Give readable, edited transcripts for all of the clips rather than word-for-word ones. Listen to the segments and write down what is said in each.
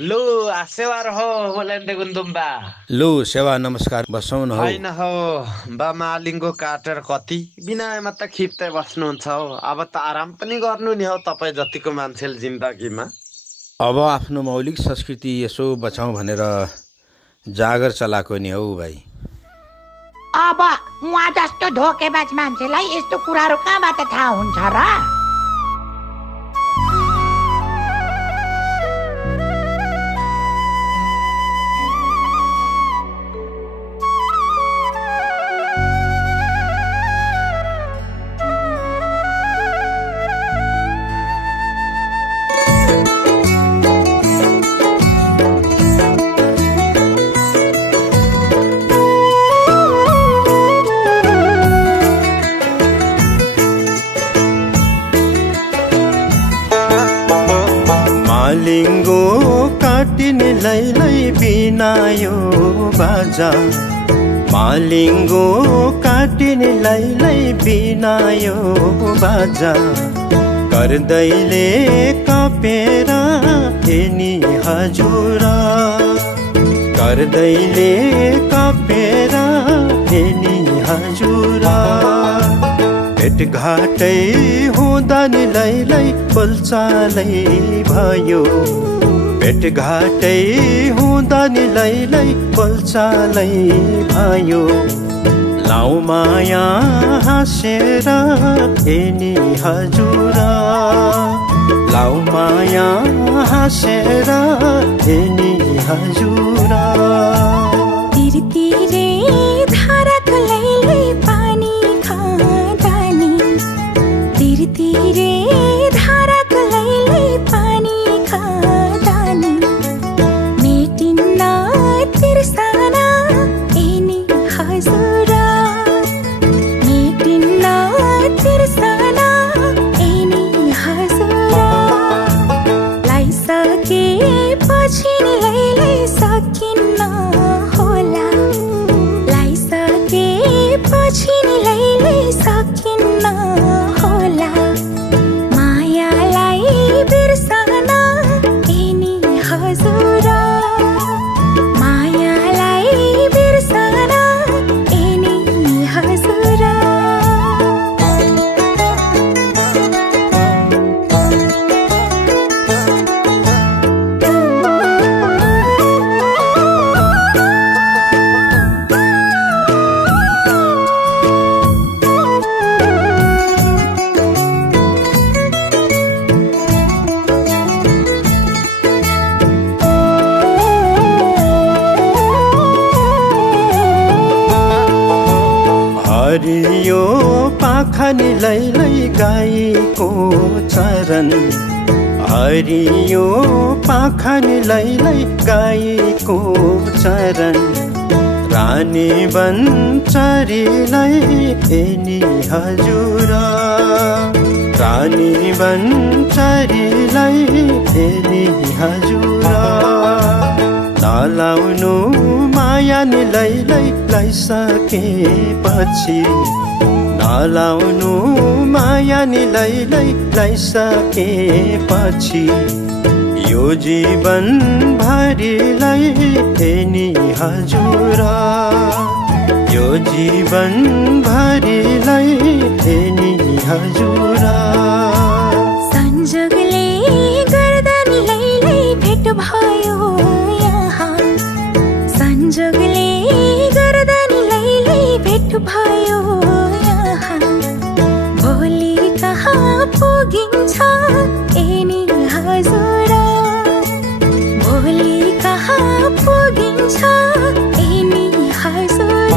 लु सेवार हो बोलेन्टे गुन्दुम्बा लु सेवा नमस्कार बसौँ न हौ। होइन हो बा मालिङ्गो काटेर कति बिनामा त खिप्दै बस्नुहुन्छ हो। अब त आराम पनि गर्नु नि हौ तपाईँ जतिको मान्छेले जिन्दगीमा। अब आफ्नो मौलिक संस्कृति यसो बचाउँ भनेर जागर चलाएको नि हौ भाइ। अब उहाँ जस्तो धोकेबाज मान्छेलाई यस्तो कुराहरू कहाँबाट थाहा हुन्छ र? मालिङ्गो काटिने लैलै बिनायो बाजा, मालिङ्गो काटिने लैलै बिनायो बाजा, गर्दैले कपेर हेनी हजुर, गर्दैले कपेर हेनी हजुर। भेटघाटै हुँदा नि लैलै बोलचालै भयो, भेटघाटै हुँदा नि लैलै बोलचालै भयो। लाउ माया हाँसेर हेनी हजुर, लाउ माया हाँसेर हेनी हजुर। तिरतिरे धाराको लैलै पानी खाँदा नि, तिरतिरे धाराको लैलै पानी खाँदा नि, मेटिन्न तिर्सना एनी हजुर, मेटिन्न तिर्सना एनी हजुर। लाइसकेपछि नि लैलै सकिन्न होला, लाइसकेपछि नि लैलै सकिन्न होला। मायालाई बिर्सन एनी हजुर, मायालाई बिर्सन एनी हजुर। हरियो पाखा नि लैलै गाईको चरन, हरियो पाखा नि लैलै गाईको चरन। रानी बन्चरीलाई हेनी हजुर, रानी बन्चरीलाई हेनी हजुर। नलाउनु माया नि लैलै लाइसकेपछि, नलाउनु माया नि लैलै लाइसकेपछि। यो जीवन भरिलाई हेनी हजुर, यो जीवन भरिलाई हेनी हजुर। संजोगले गर्दा नि लैलै भेट भयो यहाँ, संजोगले गर्दा नि लैलै भेट भयो यहाँ। भोलि कहाँ पुगिन्छ एनी हजुर, भोलि कहाँ पुगिन्छ एनी हजुर।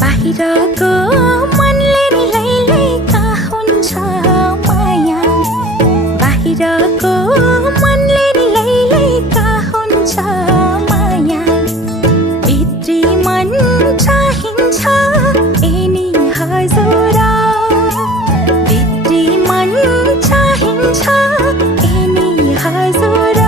बाहिरको मनले नि लैलै कहाँ हुन्छ माया, बाहिरको मनले नि लैलै कहाँ हुन्छ माया। भित्री मन चाहिन्छ एनी हजुर, भित्री मन चाहिन्छ एनी हजुर।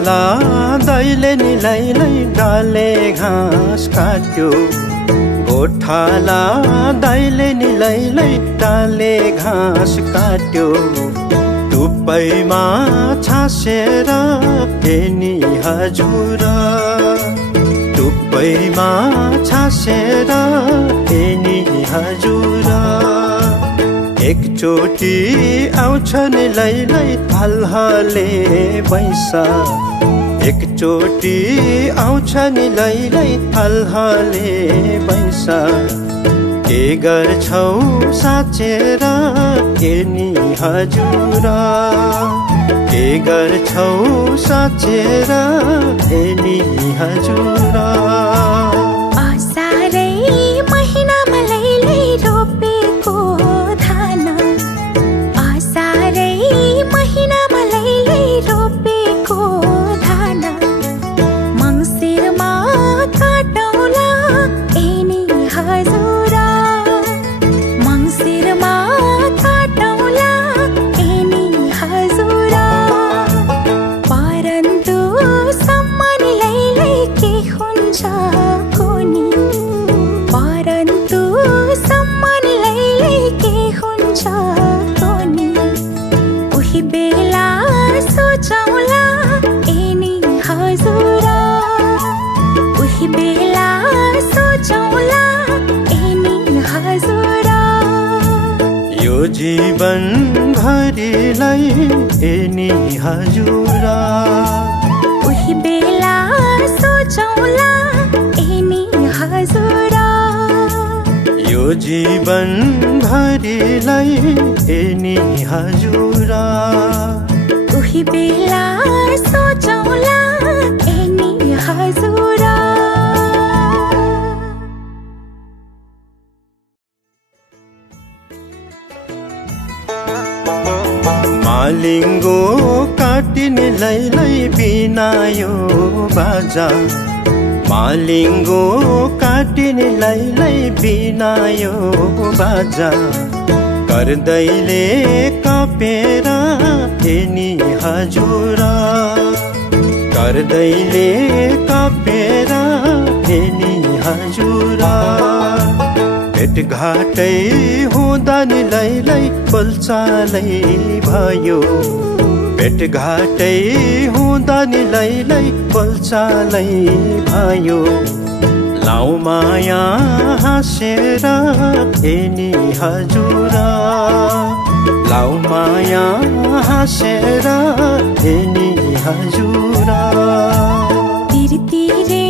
गोठाला दैले नि लैलै डाले घाँस काट्यो गोठाला दैले नि लैलै डाले घाँस काट्यो टुप्पैमा छासेर हेनी हजुर टुप्पैमा छासेर हेनी हजुर एकचोटि आउँछ नि लैलै हलहले बैसा एकचोटि आउँछ नि लैलै हलहले बैसा के गर्छौ साचेर के नि हजुर के गर्छौ साचेर के नि हजुर असारै महिनामा लैलै रोपेको धान असारै महिनामा लैलै रोपेको धान मङ्सिरमा काटौँला एनी हजुर मङ्सिरमा काटौँला एनी हजुर परन्तु सम्मान लैलै के हुन्छ कोनी परन्तु सम्मान लैलै के हुन्छ कोनी उही बेला सोचौँला एनी हजुर उही बेला सोचौँला एनी हजुर यो जीवन भरिलाई एनी हजुर उही बेला सोचौँला एनी हजुर यो जीवन भरिलाई एनी हजुर उही बेला सोचौँला एनी हजुर मालिङ्गो काटिने लैलै बिनायो बाजा मालिङ्गो काटिने लैलै बिनायो बाजा गर्दैले कपेर हेनी हजुर गर्दैले कपेर हेनी हजुर भेटघाटै हुँदा नि लैलै बोलचालै भयो भेटघाटै हुँदा नि लैलै बोलचालै भयो लाउ माया हाँसेर हेनी हजुर लाउ माया हाँसेर हेनी हजुर तिरतिरे